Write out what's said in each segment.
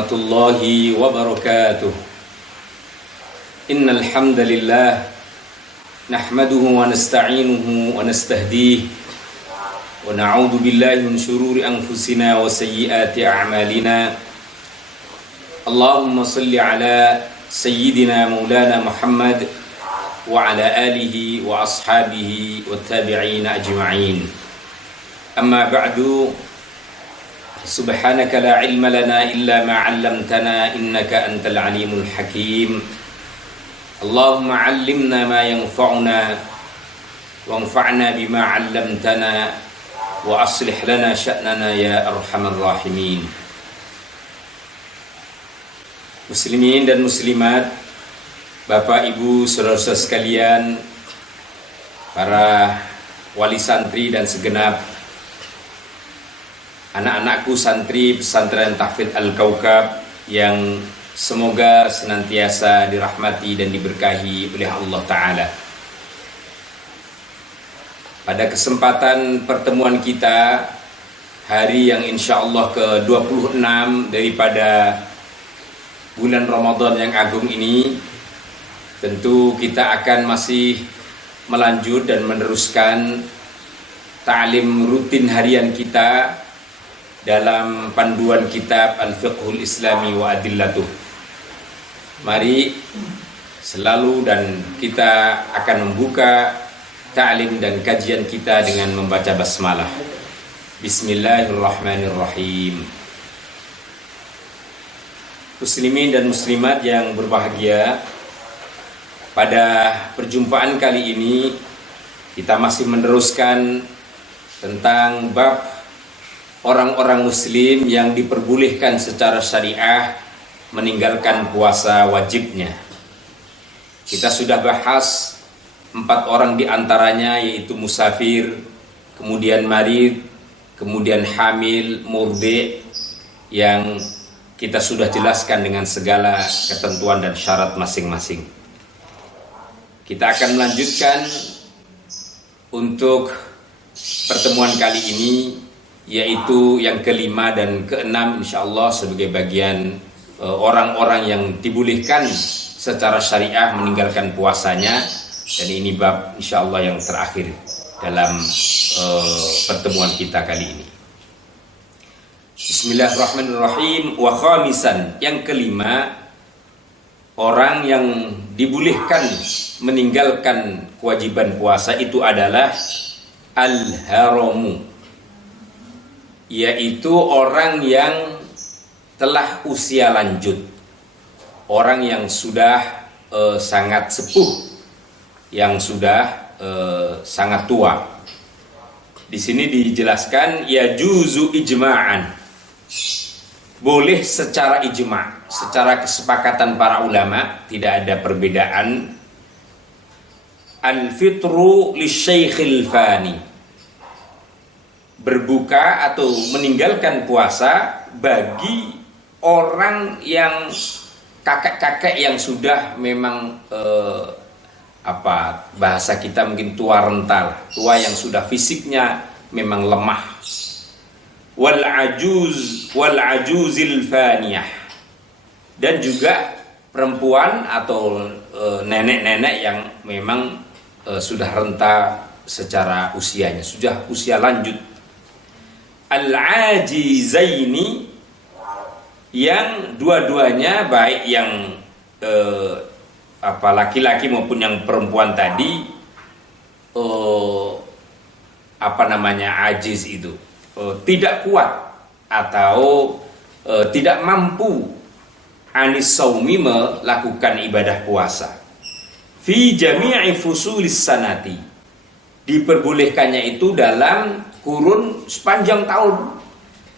warahmatullahi wabarakatuh. Innal hamdalillah nahmaduhu wa nasta'inuhu wa nastahdihi wa na'udzu billahi min shururi anfusina wa sayyiati a'malina. Allahumma shalli ala sayyidina maulana Muhammad wa ala alihi wa ashabihi wa tabi'ina ajma'in. Amma ba'du. Subhanaka la ilma lana illa ma 'allamtana innaka antal alimul hakim. Allahumma 'allimna ma yanfa'una wanfa'na bima 'allamtana wa aslih lana sya'nana ya arhamar rahimin. Muslimin dan muslimat, Bapak, Ibu, saudara-saudara sekalian, para wali santri dan segenap anak-anakku santri pesantren Tahfidz Al-Kaukab yang semoga senantiasa dirahmati dan diberkahi oleh Allah Ta'ala. Pada kesempatan pertemuan kita hari yang insya Allah ke-26 daripada bulan Ramadan yang agung ini, tentu kita akan masih melanjut dan meneruskan ta'lim rutin harian kita dalam panduan kitab Al-Fiqhul Islami wa Adillatuh. Mari selalu dan kita akan membuka ta'lim dan kajian kita dengan membaca basmalah. Bismillahirrahmanirrahim. Muslimin dan muslimat yang berbahagia, pada perjumpaan kali ini kita masih meneruskan tentang bab orang-orang muslim yang diperbolehkan secara syariah meninggalkan puasa wajibnya. Kita sudah bahas 4 orang diantaranya, yaitu musafir, kemudian marid, kemudian hamil, murdi, yang kita sudah jelaskan dengan segala ketentuan dan syarat masing-masing. Kita akan melanjutkan untuk pertemuan kali ini, yaitu yang kelima dan keenam insyaallah sebagai bagian orang-orang yang dibolehkan secara syariah meninggalkan puasanya, dan ini bab insyaallah yang terakhir dalam pertemuan kita kali ini. Bismillahirrahmanirrahim. Wa khamisan, yang kelima, orang yang dibolehkan meninggalkan kewajiban puasa itu adalah al-haramu, yaitu orang yang telah usia lanjut, orang yang sudah sangat sepuh, yang sudah sangat tua. Di sini dijelaskan ya juzu ijma'an, boleh secara ijma', secara kesepakatan para ulama, tidak ada perbedaan. Al-fitru lisyaikhil fani, berbuka atau meninggalkan puasa bagi orang yang kakek-kakek yang sudah memang bahasa kita mungkin tua rental, tua yang sudah fisiknya memang lemah. Wal ajuzil faniyah, dan juga perempuan atau nenek-nenek yang memang sudah renta secara usianya, sudah usia lanjut. Al-ajizaini, yang dua-duanya baik yang laki-laki maupun yang perempuan tadi ajiz itu tidak kuat atau tidak mampu anis saumi, melakukan ibadah puasa. Fi jami'i fusulis sanati, diperbolehkannya itu dalam kurun sepanjang tahun.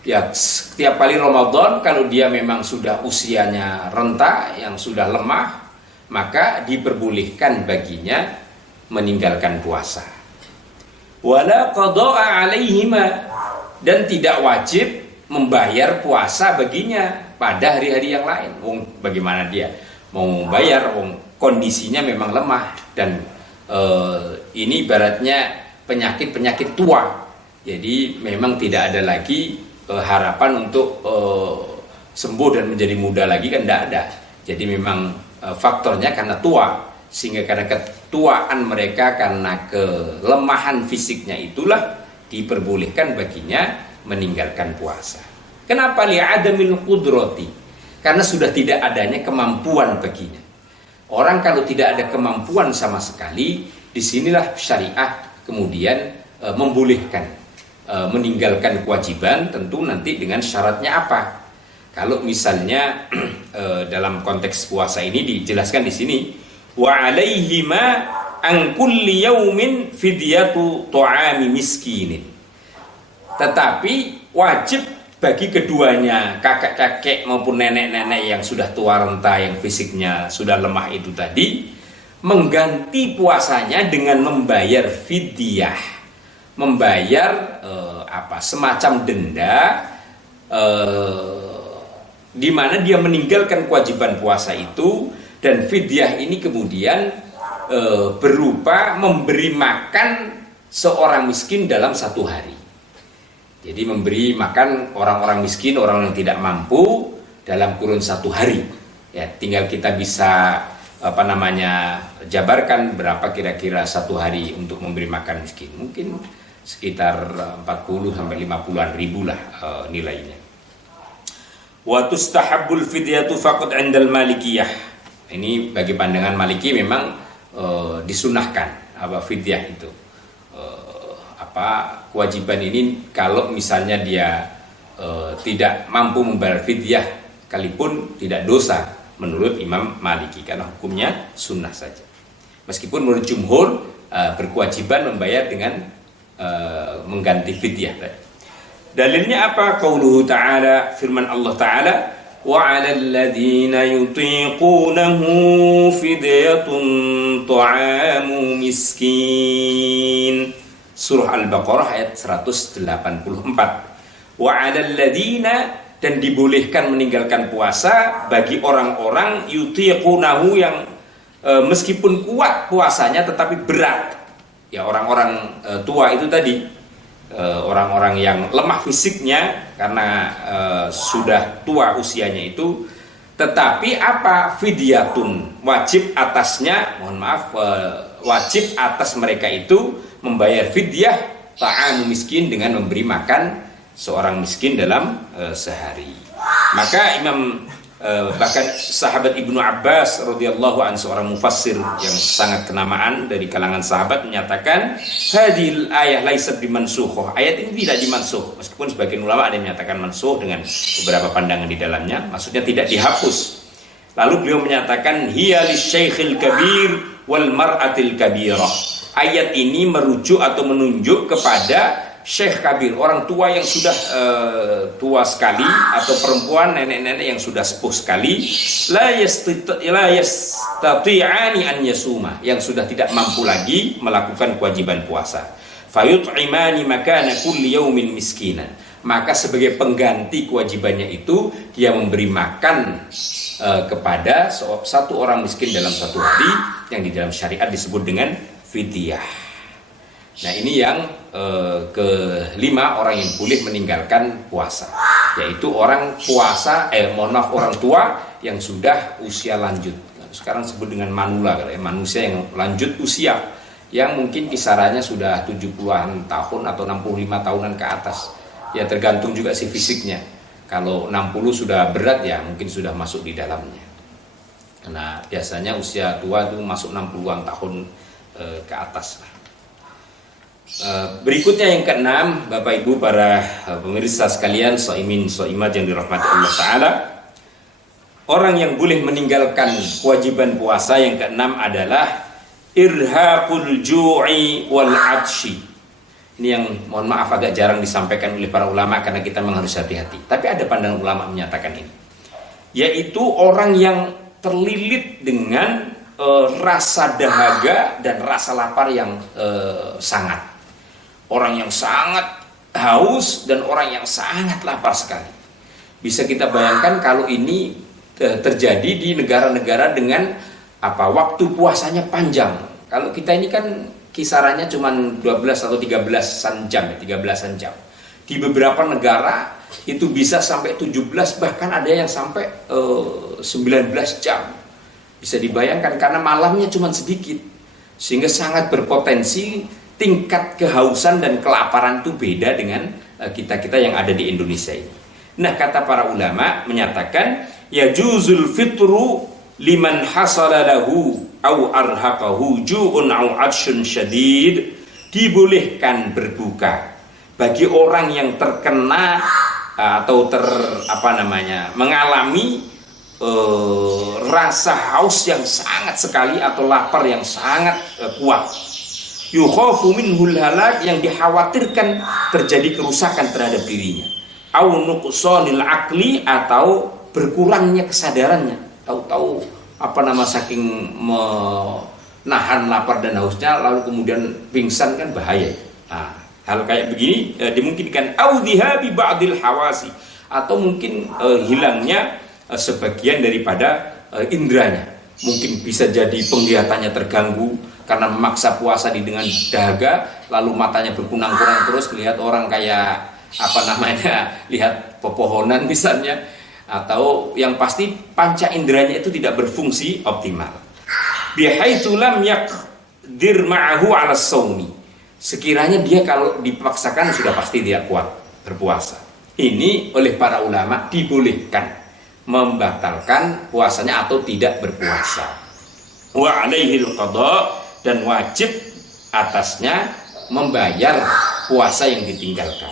Ya, setiap kali Ramadan kalau dia memang sudah usianya renta, yang sudah lemah, maka diperbolehkan baginya meninggalkan puasa. Wala qada'a alaihima, dan tidak wajib membayar puasa baginya pada hari-hari yang lain. Bagaimana dia mau membayar? Kondisinya memang lemah, dan ini ibaratnya penyakit-penyakit tua. Jadi memang tidak ada lagi harapan untuk sembuh dan menjadi muda lagi kan tidak ada. Jadi memang faktornya karena tua, sehingga karena ketuaan mereka, karena kelemahan fisiknya itulah diperbolehkan baginya meninggalkan puasa. Kenapa? Li'adamil qudrati, karena sudah tidak adanya kemampuan baginya. Orang kalau tidak ada kemampuan sama sekali, disinilah syariah kemudian membolehkan meninggalkan kewajiban, tentu nanti dengan syaratnya apa. Kalau misalnya dalam konteks puasa ini dijelaskan di sini, wa alaihima an kulli yaumin fidyatu ta'ami miskinin. Tetapi wajib bagi keduanya, kakek-kakek maupun nenek-nenek yang sudah tua renta, yang fisiknya sudah lemah itu tadi, mengganti puasanya dengan membayar fidyah, membayar semacam denda, di mana dia meninggalkan kewajiban puasa itu, dan fidyah ini kemudian berupa memberi makan seorang miskin dalam satu hari. Jadi memberi makan orang-orang miskin, orang yang tidak mampu dalam kurun satu hari. Ya, tinggal kita bisa jabarkan berapa kira-kira satu hari untuk memberi makan miskin. Mungkin sekitar 40 sampai 50-an ribu lah nilainya. Wa tustahabbul fidyatu faqad 'indal malikiyah. Ini bagi pandangan Maliki memang disunahkan fidyah itu. Kewajiban ini kalau misalnya dia tidak mampu membayar fidyah, sekalipun tidak dosa menurut Imam Maliki, karena hukumnya sunnah saja. Meskipun menurut jumhur berkewajiban membayar dengan mengganti fidyah. Dalilnya apa? Qauluhu ta'ala, firman Allah Ta'ala, wa 'alal ladzina yutiqunahu fidyatun ta'amu miskin. Surah Al-Baqarah ayat 184. Wa 'alal ladzina, dan dibolehkan meninggalkan puasa bagi orang-orang yutiqunahu yang meskipun kuat puasanya tetapi berat. Ya, orang-orang tua itu tadi. Orang-orang yang lemah fisiknya karena sudah tua usianya itu, tetapi fidyatun, wajib atasnya, wajib atas mereka itu membayar fidyah ta'am miskin, dengan memberi makan seorang miskin dalam sehari. Maka bahkan sahabat Ibnu Abbas radhiyallahu anhu, seorang mufassir yang sangat kenamaan dari kalangan sahabat, menyatakan hadhil ayah laisat bimansukhoh, ayat ini tidak dimansuh, meskipun sebagian ulama ada yang menyatakan mansuh dengan beberapa pandangan di dalamnya, maksudnya tidak dihapus. Lalu beliau menyatakan hiya lisyaikhil kabir wal mar'atil kabirah. Ayat ini merujuk atau menunjuk kepada Syekh kabir, orang tua yang sudah tua sekali, atau perempuan, nenek-nenek yang sudah sepuh sekali, la yastati'ani an yasuma, yang sudah tidak mampu lagi melakukan kewajiban puasa. Fayut'imani makana kulli yaumin miskinan, maka sebagai pengganti kewajibannya itu dia memberi makan kepada satu orang miskin dalam satu hari, yang di dalam syariat disebut dengan fidyah. Nah, ini yang kelima, orang yang boleh meninggalkan puasa, yaitu orang orang tua yang sudah usia lanjut. Sekarang sebut dengan manula, manusia yang lanjut usia, yang mungkin kisarannya sudah 70-an tahun atau 65 tahunan ke atas. Ya, tergantung juga si fisiknya. Kalau 60 sudah berat, ya mungkin sudah masuk di dalamnya. Nah, biasanya usia tua itu masuk 60-an tahun ke atas lah. Berikutnya yang keenam, Bapak Ibu para pemirsa sekalian, shaimin shaimat yang dirahmati Allah Ta'ala, orang yang boleh meninggalkan kewajiban puasa yang keenam adalah irhaqul ju'i wal 'atsyi. Ini yang mohon maaf agak jarang disampaikan oleh para ulama karena kita memang harus hati-hati. Tapi ada pandangan ulama menyatakan ini, yaitu orang yang terlilit dengan rasa dahaga dan rasa lapar yang sangat. Orang yang sangat haus dan orang yang sangat lapar sekali. Bisa kita bayangkan kalau ini terjadi di negara-negara dengan waktu puasanya panjang. Kalau kita ini kan kisarannya cuma 12 atau 13-an jam. Di beberapa negara itu bisa sampai 17, bahkan ada yang sampai 19 jam. Bisa dibayangkan karena malamnya cuma sedikit, sehingga sangat berpotensi tingkat kehausan dan kelaparan itu beda dengan kita-kita yang ada di Indonesia ini. Nah, kata para ulama menyatakan ya juzul fitru liman hasala lahu au arhaqahu ju'un au atsyun syadid, dibolehkan berbuka bagi orang yang terkena atau mengalami rasa haus yang sangat sekali atau lapar yang sangat kuat. Yukhafu minhul halak, yang dikhawatirkan terjadi kerusakan terhadap dirinya. Au nuqsanil aqli, atau berkurangnya kesadarannya. Tahu-tahu saking menahan lapar dan hausnya lalu kemudian pingsan, kan bahaya. Nah, hal kayak begini dimungkinkan au dhihabi ba'dil hawasi, atau mungkin hilangnya sebagian daripada indranya. Mungkin bisa jadi penglihatannya terganggu karena memaksa puasa dengan dahaga, lalu matanya berkunang-kunang terus, lihat orang kayak lihat pepohonan misalnya, atau yang pasti panca inderanya itu tidak berfungsi optimal. Bihaitsu lam yaqdir ma'ahu 'ala shaumi, sekiranya dia kalau dipaksakan sudah pasti tidak kuat berpuasa. Ini oleh para ulama dibolehkan membatalkan puasanya atau tidak berpuasa. Wa 'alaihil qada, dan wajib atasnya membayar puasa yang ditinggalkan.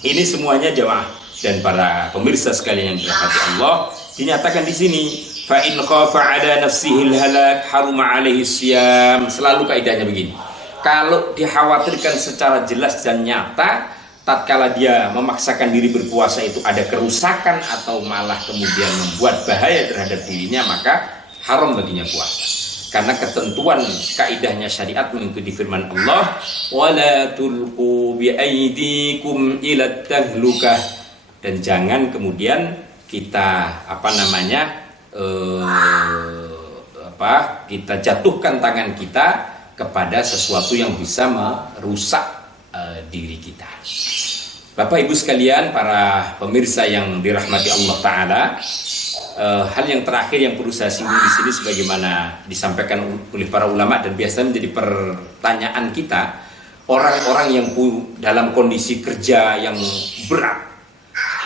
Ini semuanya jamaah dan para pemirsa sekalian yang dirahmati Allah, dinyatakan di sini fa in khafa 'ala nafsihi al-halak haruma 'alaihi siyam. Selalu kaidahnya begini. Kalau dikhawatirkan secara jelas dan nyata, tatkala dia memaksakan diri berpuasa itu ada kerusakan atau malah kemudian membuat bahaya terhadap dirinya, maka haram baginya puasa. Karena ketentuan kaidahnya syariat mengikuti firman Allah, wala tulqu bi aydikum ila tahlukah, dan jangan kemudian kita kita jatuhkan tangan kita kepada sesuatu yang bisa merusak diri kita. Bapak Ibu sekalian, para pemirsa yang dirahmati Allah Ta'ala, hal yang terakhir yang perlu saya singgung di sini, sebagaimana disampaikan oleh para ulama dan biasanya menjadi pertanyaan kita, orang-orang yang dalam kondisi kerja yang berat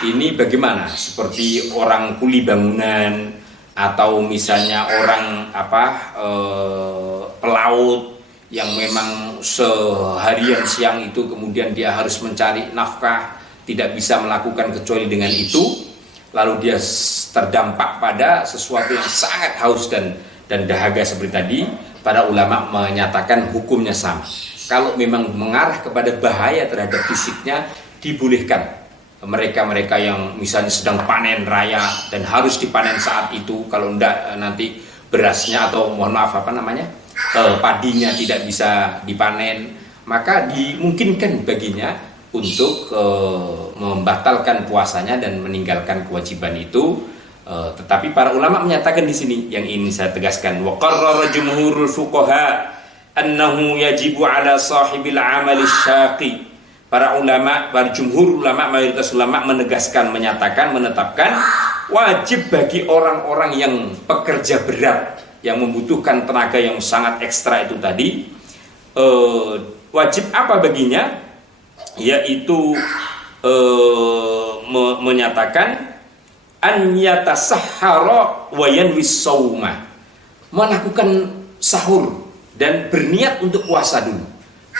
ini bagaimana? Seperti orang kuli bangunan, atau misalnya orang pelaut yang memang seharian siang itu kemudian dia harus mencari nafkah, tidak bisa melakukan kecuali dengan itu, lalu dia terdampak pada sesuatu yang sangat haus dan dahaga seperti tadi. Para ulama menyatakan hukumnya sama. Kalau memang mengarah kepada bahaya terhadap fisiknya, dibolehkan. Mereka-mereka yang misalnya sedang panen raya dan harus dipanen saat itu, kalau enggak nanti berasnya atau padinya tidak bisa dipanen, maka dimungkinkan baginya untuk membatalkan puasanya dan meninggalkan kewajiban itu. Tetapi para ulama menyatakan di sini, yang ini saya tegaskan, wa qarrara jumhurul fuqaha annahu yajibu ala sahibil amali syaqi. Para jumhur ulama, mayoritas ulama menetapkan wajib bagi orang-orang yang pekerja berat, yang membutuhkan tenaga yang sangat ekstra itu tadi, wajib apa baginya? Yaitu menyatakan an yatasahhara wa yanwis shauma, melakukan sahur dan berniat untuk puasa dulu.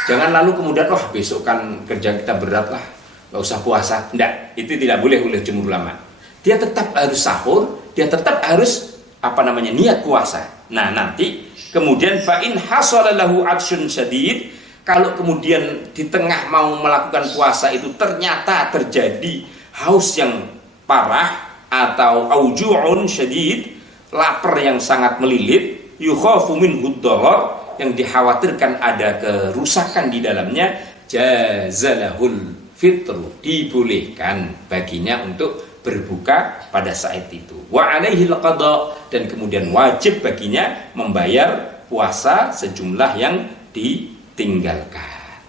Jangan lalu kemudian besok kan kerja kita berat lah, gak usah puasa. Tidak, itu tidak boleh oleh jumhur ulama. Dia tetap harus sahur, dia tetap harus niat puasa. Nah, nanti kemudian fa in hasala lahu atsyun syadid, kalau kemudian di tengah mau melakukan puasa itu ternyata terjadi haus yang parah atau auju'un syadid, lapar yang sangat melilit, yukhafu minhu dharar, yang dikhawatirkan ada kerusakan di dalamnya, jazalahul fitru, dibolehkan baginya untuk berbuka pada saat itu. Wa alaihil qada, dan kemudian wajib baginya membayar puasa sejumlah yang ditinggalkan.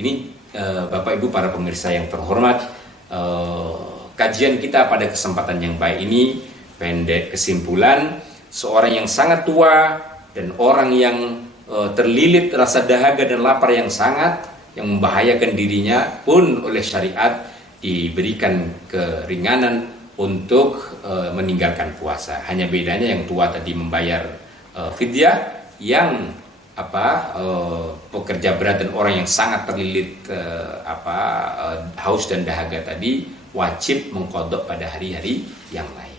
Ini Bapak Ibu para pemirsa yang terhormat, kajian kita pada kesempatan yang baik ini. Pendek kesimpulan, seorang yang sangat tua dan orang yang terlilit rasa dahaga dan lapar yang sangat, yang membahayakan dirinya pun oleh syariat diberikan keringanan untuk meninggalkan puasa. Hanya bedanya yang tua tadi membayar fidyah, yang pekerja berat dan orang yang sangat terlilit haus dan dahaga tadi wajib mengqadha pada hari-hari yang lain.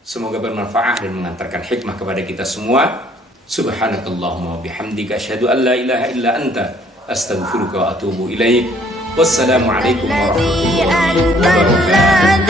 Semoga bermanfaat dan mengantarkan hikmah kepada kita semua. Subhanakallahumma wa bihamdika asyhadu an la ilaha illa anta astaghfiruka wa atubu ilaik. Wassalamualaikum warahmatullahi wabarakatuh.